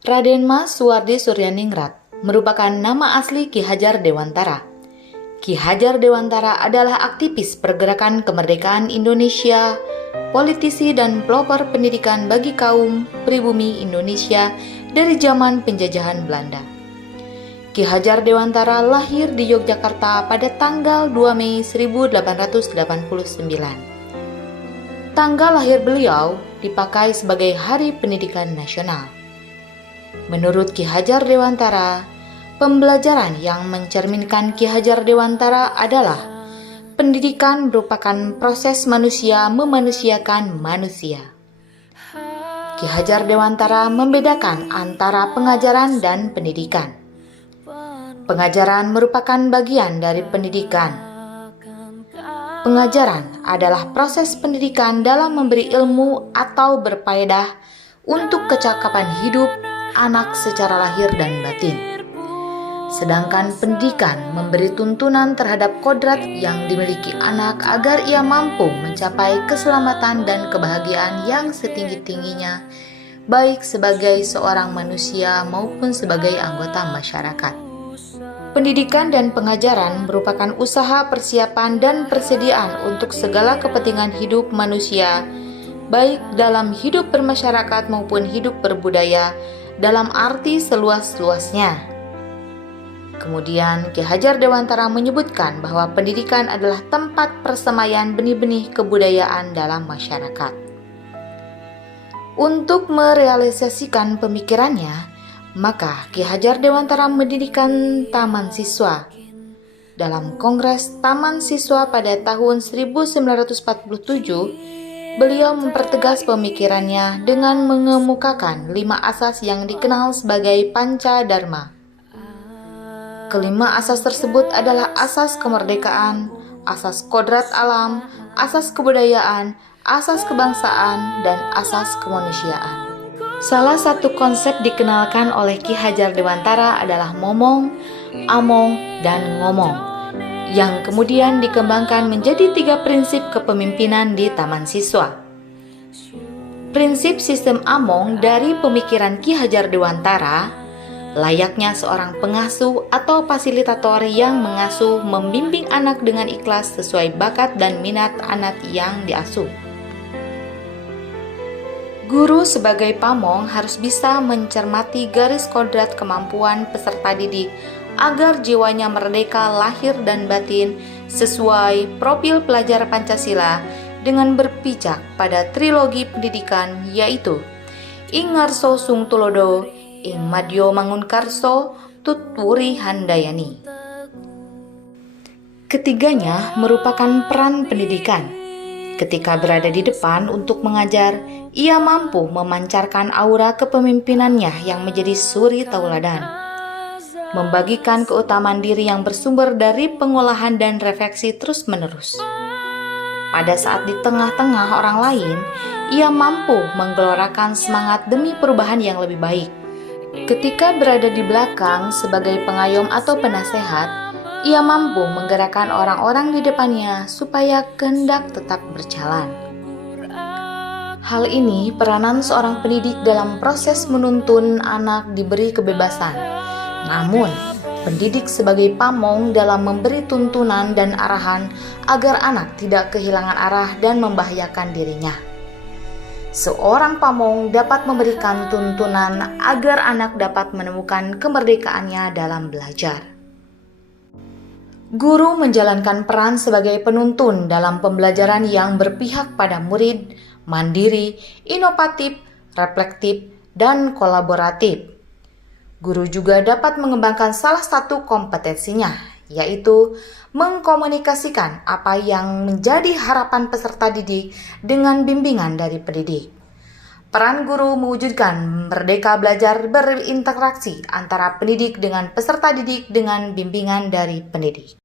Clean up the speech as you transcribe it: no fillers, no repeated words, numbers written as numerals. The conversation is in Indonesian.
Raden Mas Suwardi Suryaningrat merupakan nama asli Ki Hajar Dewantara. Ki Hajar Dewantara adalah aktivis pergerakan kemerdekaan Indonesia, politisi dan pelopor pendidikan bagi kaum pribumi Indonesia dari zaman penjajahan Belanda. Ki Hajar Dewantara lahir di Yogyakarta pada tanggal 2 Mei 1889. Tanggal lahir beliau dipakai sebagai Hari Pendidikan Nasional. Menurut Ki Hajar Dewantara, pembelajaran yang mencerminkan Ki Hajar Dewantara adalah pendidikan merupakan proses manusia memanusiakan manusia. Ki Hajar Dewantara membedakan antara pengajaran dan pendidikan. Pengajaran merupakan bagian dari pendidikan. Pengajaran adalah proses pendidikan dalam memberi ilmu atau berfaedah untuk kecakapan hidup anak secara lahir dan batin. Sedangkan pendidikan memberi tuntunan terhadap kodrat yang dimiliki anak agar ia mampu mencapai keselamatan dan kebahagiaan yang setinggi-tingginya, baik sebagai seorang manusia maupun sebagai anggota masyarakat. Pendidikan dan pengajaran merupakan usaha persiapan dan persediaan untuk segala kepentingan hidup manusia, baik dalam hidup bermasyarakat maupun hidup berbudaya, dalam arti seluas-luasnya. Kemudian Ki Hajar Dewantara menyebutkan bahwa pendidikan adalah tempat persemaian benih-benih kebudayaan dalam masyarakat. Untuk merealisasikan pemikirannya, maka Ki Hajar Dewantara mendirikan Taman Siswa. Dalam Kongres Taman Siswa pada tahun 1947, beliau mempertegas pemikirannya dengan mengemukakan 5 asas yang dikenal sebagai Panca Dharma. Kelima asas tersebut adalah asas kemerdekaan, asas kodrat alam, asas kebudayaan, asas kebangsaan, dan asas kemanusiaan. Salah satu konsep dikenalkan oleh Ki Hajar Dewantara adalah momong, among, dan ngomong, yang kemudian dikembangkan menjadi 3 prinsip kepemimpinan di Taman Siswa. Prinsip sistem among dari pemikiran Ki Hajar Dewantara, layaknya seorang pengasuh atau fasilitator yang mengasuh membimbing anak dengan ikhlas sesuai bakat dan minat anak yang diasuh. Guru sebagai pamong harus bisa mencermati garis kodrat kemampuan peserta didik agar jiwanya merdeka lahir dan batin sesuai profil pelajar Pancasila dengan berpijak pada trilogi pendidikan, yaitu ing ngarso sung tulodo, ing madyo mangunkarso, tutwuri handayani. Ketiganya merupakan peran pendidikan. Ketika berada di depan untuk mengajar, ia mampu memancarkan aura kepemimpinannya yang menjadi suri tauladan, membagikan keutamaan diri yang bersumber dari pengolahan dan refleksi terus-menerus. Pada saat di tengah-tengah orang lain, ia mampu menggelorakan semangat demi perubahan yang lebih baik. Ketika berada di belakang sebagai pengayom atau penasehat, ia mampu menggerakkan orang-orang di depannya supaya kehendak tetap berjalan. Hal ini peranan seorang pendidik dalam proses menuntun anak diberi kebebasan. Namun, pendidik sebagai pamong dalam memberi tuntunan dan arahan agar anak tidak kehilangan arah dan membahayakan dirinya. Seorang pamong dapat memberikan tuntunan agar anak dapat menemukan kemerdekaannya dalam belajar. Guru menjalankan peran sebagai penuntun dalam pembelajaran yang berpihak pada murid, mandiri, inovatif, reflektif, dan kolaboratif. Guru juga dapat mengembangkan salah satu kompetensinya, yaitu mengkomunikasikan apa yang menjadi harapan peserta didik dengan bimbingan dari pendidik. Peran guru mewujudkan merdeka belajar berinteraksi antara pendidik dengan peserta didik dengan bimbingan dari pendidik.